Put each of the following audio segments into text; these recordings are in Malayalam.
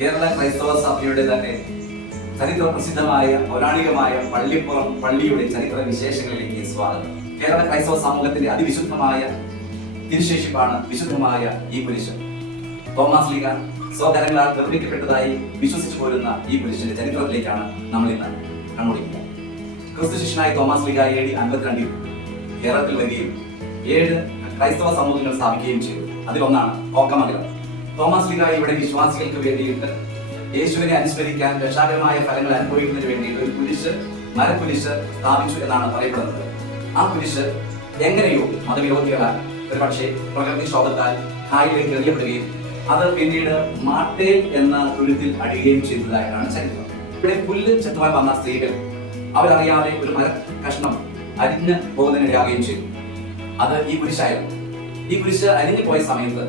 കേരള ക്രൈസ്തവ സഭയുടെ തന്നെ ചരിത്ര പ്രസിദ്ധമായ പൗരാണികമായ പള്ളിയുടെ ചരിത്ര വിശേഷങ്ങളിലേക്ക് സ്വാഗതം. കേരള ക്രൈസ്തവ സമൂഹത്തിന്റെ അതിവിശുദ്ധമായ തിരുശേഷിപ്പാണ് വിശുദ്ധമായ ഈ കുരിശ്. തോമസ് ലീഗ സ്വകരങ്ങളാൽ നിർമ്മിക്കപ്പെട്ടതായി വിശ്വസിച്ചു പോരുന്ന ഈ കുരിശിന്റെ ചരിത്രത്തിലേക്കാണ് നമ്മൾ ഇന്ന് കണ്ണോടിക്കുക. ക്രിസ്തു ശിഷ്യനായ തോമസ് ലീഗ AD 52 കേരളത്തിൽ വരികയും 7 ക്രൈസ്തവ സമൂഹങ്ങൾ സ്ഥാപിക്കുകയും ചെയ്തു. അതിലൊന്നാണ് കോക്കമംഗലം. തോമസ് ലീഗ ഇവിടെ വിശ്വാസികൾക്ക് വേണ്ടിയിട്ട് യേശുവിനെ അനുസ്മരിക്കാൻ രക്ഷാകരമായ ഫലങ്ങൾ അനുഭവിക്കുന്നതിന് വേണ്ടിയിട്ട് ഒരു കുരിശ്, മരക്കുരിശ് സ്ഥാപിച്ചു എന്നാണ് പറയപ്പെടുന്നത്. ആ കുരിശ് എങ്ങനെയോ മതവിരോധികളാൽ ഒരുപക്ഷെ പ്രകൃതിക്ഷോഭത്താൽ കായലിലേക്ക് എറിയപ്പെടുകയും അത് പിന്നീട് മാട്ടേൽ എന്ന തുരുത്തിൽ അടിയുകയും ചെയ്തതായാണ് ചരിത്രം. ഇവിടെ പുല്ല് ചെത്തുവാൻ വന്ന സ്ത്രീകൾ അവരറിയാതെ ഒരു മര കഷ്ണം അരിഞ്ഞ് പോകുന്നതിനിടയാകുകയും ചെയ്തു. അത് ഈ കുരിശായിരുന്നു. ഈ കുരിശ് അരിഞ്ഞു പോയ സമയത്ത്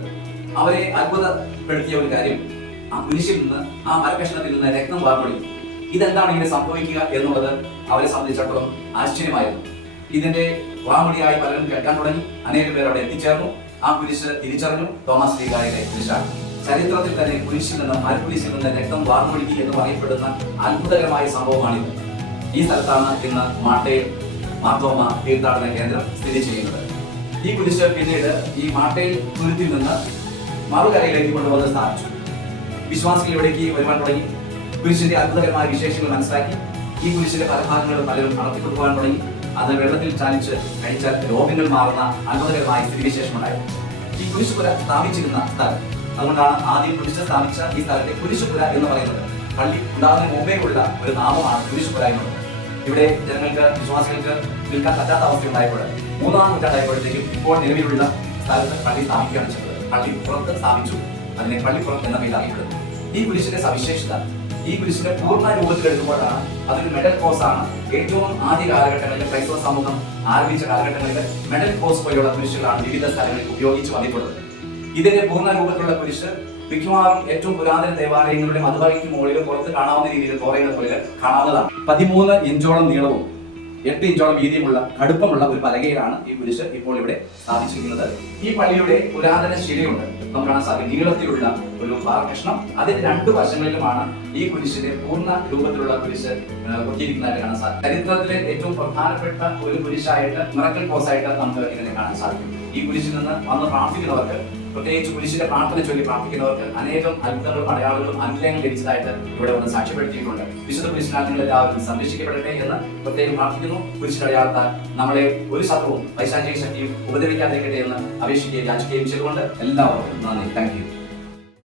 അവരെ അത്ഭുതപ്പെടുത്തിയ ഒരു കാര്യം, ആ കുരിശിൽ നിന്ന്, ആ മരകഷ്ണത്തിൽ നിന്ന് രക്തം വാർന്നൊഴി. ഇതെന്താണ് ഇങ്ങനെ സംഭവിക്കുക എന്നുള്ളത് അവരെ സംബന്ധിച്ചിടത്തോളം ആശ്ചര്യമായിരുന്നു. ഇതിന്റെ വാമൊഴിയായി പലരും കേൾക്കാൻ തുടങ്ങി. അനേകം പേർ അവിടെ എത്തിച്ചേർന്നു. ആ കുരിശ് തിരിച്ചറിഞ്ഞു തോമസ് ലീഗയുടെ കുരിശാണ്. ചരിത്രത്തിൽ തന്നെ കുരിശിൽ നിന്ന്, മരക്കുരിശിൽ നിന്ന് രക്തം വാർന്നൊഴുകി എന്ന് പറയപ്പെടുന്ന അത്ഭുതകരമായ സംഭവമാണിത്. ഈ സ്ഥലത്താണ് ഇന്ന് മാട്ടേൽ മാർത്തോമ തീർത്ഥാടന കേന്ദ്രം സ്ഥിതി ചെയ്യുന്നത്. ഈ കുരിശ് പിന്നീട് ഈ മാട്ടേൽ തുരുത്തിൽ നിന്ന് മറുകരയിലേക്ക് കൊണ്ടുവന്ന് സ്ഥാപിച്ചു. വിശ്വാസികൾ ഇവിടേക്ക് വരുവാൻ തുടങ്ങി. കുരിശിന്റെ അത്ഭുതകരമായ വിശേഷങ്ങൾ മനസ്സിലാക്കി ഈ കുരിശിന്റെ പല ഭാഗങ്ങളും പലരും നടത്തിക്കൊണ്ടുപോകാൻ തുടങ്ങി. അത് വെള്ളത്തിൽ ചാലിച്ച് കഴിച്ചാൽ രോഗങ്ങൾ മാറുന്ന അത്ഭുതകരമായ സ്ഥിതിവിശേഷമുണ്ടായിരുന്നു. ഈ കുരിശുപുര സ്ഥാപിച്ചിരുന്ന സ്ഥലം, അതുകൊണ്ടാണ് ആദ്യം കുരിശ് സ്ഥാപിച്ച ഈ സ്ഥലത്തെ കുരിശുപുര എന്ന് പറയുന്നത്. പള്ളി ഉണ്ടാകുന്നതിന് മുമ്പേ ഉള്ള ഒരു നാമമാണ് കുരിശുപുര എന്നുള്ളത്. ഇവിടെ ജനങ്ങൾക്ക്, വിശ്വാസികൾക്ക് നിൽക്കാൻ പറ്റാത്ത അവസ്ഥ ഉണ്ടായപ്പോൾ 3-ാം നൂറ്റാണ്ടായപ്പോഴത്തേക്കും ഇപ്പോൾ നിലവിലുള്ള സ്ഥലത്ത് പള്ളി സ്ഥാപിക്കുകയാണ് ചെയ്തത്. പള്ളി പുറത്ത് സ്ഥാപിച്ചു. അതിനെ പള്ളിപ്പുറം എന്ന പേരിൽ അറിയപ്പെടുന്നു. ഈ കുരിശിന്റെ സവിശേഷത, ഈ കുരിശിന്റെ പൂർണ്ണ രൂപത്തിൽ എടുക്കുമ്പോഴാണ് അതൊരു മെഡൽ ക്രോസ് ആണ്. ഏറ്റവും ആദ്യ കാലഘട്ടങ്ങളിൽ ക്രൈസ്തവ സമൂഹം ആരംഭിച്ച കാലഘട്ടങ്ങളിൽ മെഡൽ ക്രോസ് പോലെയുള്ള കുരിശുകളാണ് വിവിധ സ്ഥലങ്ങളിൽ ഉപയോഗിച്ച് വന്നിട്ടുള്ളത്. ഇതിന്റെ പൂർണ്ണ രൂപത്തിലുള്ള കുരിശ് മിക്കവാറും ഏറ്റവും പുരാതന ദേവാലയങ്ങളുടെ മധുബായിക്ക് മുകളിൽ പുറത്ത് കാണാവുന്ന രീതിയിൽ തോറയുടെ മുകളിൽ കാണാവുന്നതാണ്. 13 ഇഞ്ചോളം നീളവും 8 ഇഞ്ചോളം വീതിയുമുള്ള കടുപ്പമുള്ള ഒരു പലകയിലാണ് ഈ കുരിശ് ഇപ്പോൾ ഇവിടെ സ്ഥാപിച്ചിരിക്കുന്നത്. ഈ പള്ളിയുടെ പുരാതന ശിലയുണ്ട്, നമുക്ക് കാണാൻ സാധിക്കും. നീളത്തിലുള്ള ഒരു പാറകഷ്ണം, അതിന്റെ 2 വശങ്ങളിലുമാണ് ഈ കുരിശിന്റെ പൂർണ്ണ രൂപത്തിലുള്ള കുരിശ് കൊത്തിയിരിക്കുന്നതായിട്ട് കാണാൻ സാധിക്കും. ചരിത്രത്തിലെ ഏറ്റവും പ്രധാനപ്പെട്ട ഒരു കുരിശായിട്ട്, മിറക്കിൾ ക്രോസ് ആയിട്ട് നമുക്ക് ഇതിനെ കാണാൻ സാധിക്കും. ഈ കുരിശിൽ നിന്ന് വന്ന് പ്രാർത്ഥിക്കുന്നവർക്ക്, പ്രത്യേകിച്ച് കുരിശിന്റെ പ്രാർത്ഥന ചൊല്ലി പ്രാർത്ഥിക്കുന്നവർക്ക് അനേകം അത്ഭുതങ്ങളും അടയാളങ്ങളും അനുഗ്രഹങ്ങൾ ലഭിച്ചതായിട്ട് ഇവിടെ വന്ന് സാക്ഷ്യപ്പെടുത്തിയിട്ടുണ്ട്. വിശുദ്ധ കുരിശിനാൽ നിങ്ങൾ എല്ലാവരും സംരക്ഷിക്കപ്പെടട്ടെ എന്ന് പ്രത്യേകം പ്രാർത്ഥിക്കുന്നു. കുരിശിന്റെ അടയാളത്താൽ നമ്മളെ ഒരു ശത്രുവും പൈശാചിക ശക്തിയും ഉപദ്രവിക്കാതിരിക്കട്ടെ എന്ന് അപേക്ഷിക്കുകയും യാചിക്കുകയും ചെയ്തുകൊണ്ട് എല്ലാവർക്കും നന്ദി. Thank you.